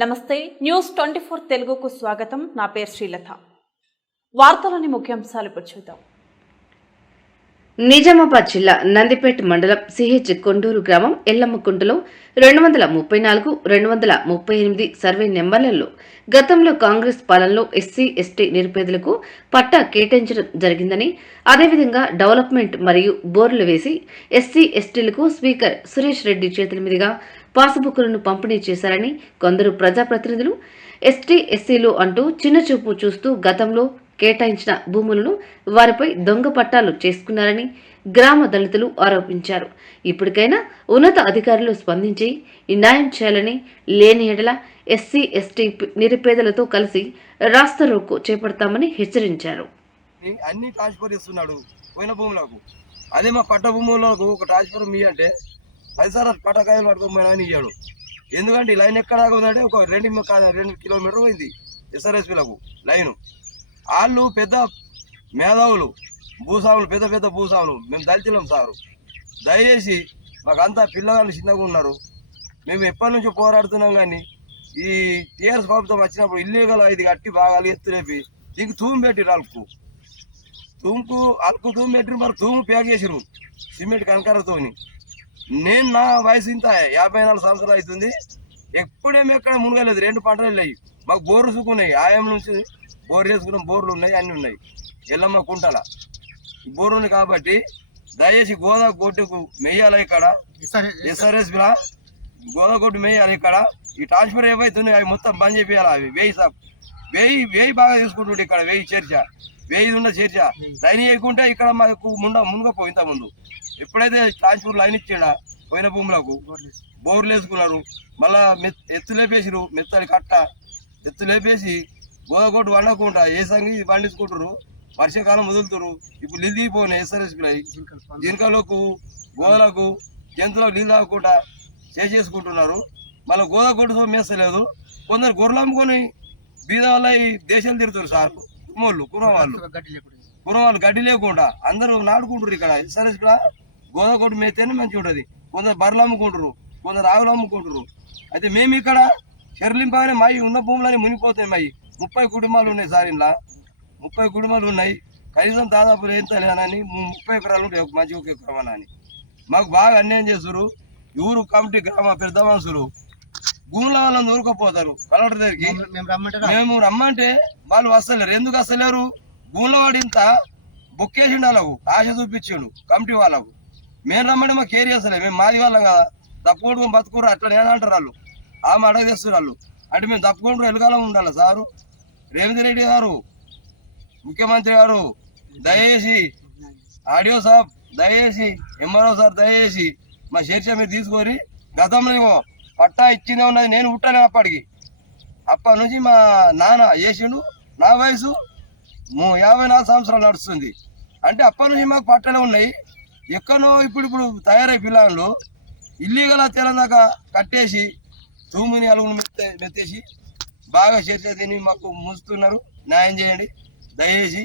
నమస్తే న్యూస్ 24 తెలుగుకు స్వాగతం. నా పేరు శ్రీలత. వార్తలోని ముఖ్యాంశాలు ఇప్పుడు చూద్దాం. నిజామాబాద్ జిల్లా నందిపేట్ మండలం సిహెచ్ కొండూరు గ్రామం ఎల్లమ్మకుంటలో 234, 238 సర్వే నెంబర్లలో గతంలో కాంగ్రెస్ పాలనలో ఎస్సీ ఎస్టీ నిరుపేదలకు పట్టా కేటాయించడం జరిగిందని, అదేవిధంగా డెవలప్మెంట్ మరియు బోర్లు వేసి ఎస్సీ ఎస్టీలకు స్పీకర్ సురేష్ రెడ్డి చేతుల మీదుగా పాసుబుక్కులను పంపిణీ చేశారని కొందరు ప్రజాప్రతినిధులు ఎస్టీ ఎస్సీలు అంటూ చిన్నచూపు చూస్తూ గతంలో కేటాయించిన భూములను వారిపై దొంగ పట్టాలు చేసుకున్నారని గ్రామ దళితులు ఆరోపించారు. ఇప్పటికైనా ఉన్నత అధికారులు స్పందించి న్యాయం చేయాలని, లేని ఎడల ఎస్సీ ఎస్టీ నిరుపేదలతో కలిసి రాస్తా రోకో చేపడతామని హెచ్చరించారు. అన్ని ట్రాన్స్ఫర్ ఇస్తున్నాడు పోయిన భూములకు. అదే మా పట్ట భూములకు ఒక ట్రాన్స్ఫర్ మీ అంటే 10 సార్లు పట్టకాయలు పట్టుకోమని ఇయ్యాడు. ఎందుకంటే ఈ లైన్ ఎక్కడ ఉందంటే ఒక 2 కిలోమీటర్ పోయింది ఎస్ఆర్ఎస్పీలకు లైను. వాళ్ళు పెద్ద మేధావులు, భూస్వాములు, పెద్ద పెద్ద భూస్వాములు. మేము దళితులం సారు. దయచేసి మాకంతా పిల్లగాళ్ళు చిన్నగా ఉన్నారు. మేము ఎప్పటి నుంచో పోరాడుతున్నాం. కానీ ఈ టీఆర్ఎస్ ప్రభుత్వం వచ్చినప్పుడు ఇల్లీగల్ ఇది కట్టి బాగా ఎత్తులేపి ఇంక తూము పెట్టిరు. అల్కు తూము పెట్టిరు. మరి తూము ప్యాక్ చేసిరు సిమెంట్ కంకరతోని. నేను నా వయసు ఇంత 54 సంవత్సరాలు అవుతుంది. ఎప్పుడేమి ఎక్కడ మునగలేదు. 2 పంటలు వెళ్ళాయి. మాకు బోర్లు సుకున్నాయి. ఆయం నుంచి బోర్ చేసుకున్నాం. బోర్లు ఉన్నాయి, అన్నీ ఉన్నాయి. ఎల్లమ్మ కుంటల బోర్లు ఉన్నాయి. కాబట్టి దయచేసి గోదాగొడ్డుకు మెయ్యాలి. ఇక్కడ ఎస్ఆర్ఎస్పీలా గోదాగొడ్డు మెయ్యాలి. ఇక్కడ ఈ ట్రాన్స్ఫర్ ఏవైతున్నాయి అవి మొత్తం బంద్ చేయాలి. అవి వేయి బాగా తీసుకుంటుండే. ఇక్కడ వేయి ఉన్న చర్చ లైన్ చేయకుంటే ఇక్కడ మాకు మునగపో. ఇంత ముందు ఎప్పుడైతే ట్రాన్స్ఫర్ లైన్ ఇచ్చాడా పోయిన భూములకు బోర్లు వేసుకున్నారు. మళ్ళా ఎత్తు లేపేసిరు. మెత్తడి కట్ట ఎత్తు లేపేసి గోదగొట్టు వండకుండా ఏ సంగి పండించుకుంటారు. వర్షాకాలం వదులుతారు. ఇప్పుడు నీళ్ళు దిగిపోయినాయి ఎస్ఆర్ఎస్పీ జింకలకు, గోదలకు, జంతువులకు నీళ్ళు తాగకుండా చేసుకుంటున్నారు. మళ్ళీ గోదగొడ్డుతో మేస్తలేదు. కొందరు గొర్రెలు అమ్ముకొని బీద వల్ల ఈ దేశాలు తిరుగుతారు సార్. కుర్రవాళ్ళు గడ్డి లేకుండా అందరూ నాడుకుంటారు. ఇక్కడ ఎస్ఆర్ఎస్పీ గోదగొడ్డు మేస్తేనే మంచిగా ఉంటుంది. కొందరు బర్రెలు అమ్ముకుంటారు, కొందరు ఆవులు అమ్ముకుంటారు. అయితే మేము ఇక్కడ చెర్లింపగానే మై ఉన్న భూములని మునిగిపోతాయి. మై 30 కుటుంబాలు ఉన్నాయి సార్. ఇలా 30 కుటుంబాలు ఉన్నాయి. కనీసం దాదాపు ఎంత లేనని 30 ఎకరాలు ఉంటాయి. మంచి ఒక ఎకరం అని మాకు బాగా అన్యాయం చేస్తారు. ఊరు కమిటీ గ్రామ పెద్ద మనుషులు భూముల వాళ్ళని దొరకపోతారు. కలెక్టర్ దగ్గరికి మేము రమ్మంటే వాళ్ళు వస్తలేరు. ఎందుకు వస్తలేరు? భూముల వాడు ఇంత బొక్కేసిండు. వాళ్ళకు ఆశ చూపించిండు కమిటీ వాళ్ళకు. మేము రమ్మంటే మాకు కేర్ చేస్తలేదు. మేము మాది వాళ్ళం కదా, తప్పుకోవడం బతుకురు అట్లా నేను అంటారు వాళ్ళు. ఆమె అడగ తెస్తారు వాళ్ళు. అంటే మేము తప్పుకుంటూ ఎలుగాలం ఉండాలి సారు. రేవంత్ రెడ్డి గారు, ముఖ్యమంత్రి గారు దయచేసి, ఆడియో సాబ్ దయచేసి, ఎంఆర్ఓ సార్ దయచేసి మా చర్చ మీరు తీసుకొని గతంలో పట్టా ఇచ్చిందే ఉన్నది. నేను పుట్టాను అప్పటి నుంచి మా నాన్న చేసిండు. నా వయసు 54 సంవత్సరాలు నడుస్తుంది. అంటే అప్పటి నుంచి మాకు పట్టాలే ఉన్నాయి. ఎక్కడో ఇప్పుడు తయారై పిల్లలు ఇల్లీగల్ తెలంగాణ కట్టేసి తూముని అలుగును మెత్తేసి బాగా చర్చ తిని మాకు ముంచుతున్నారు. న్యాయం చేయండి దయచేసి.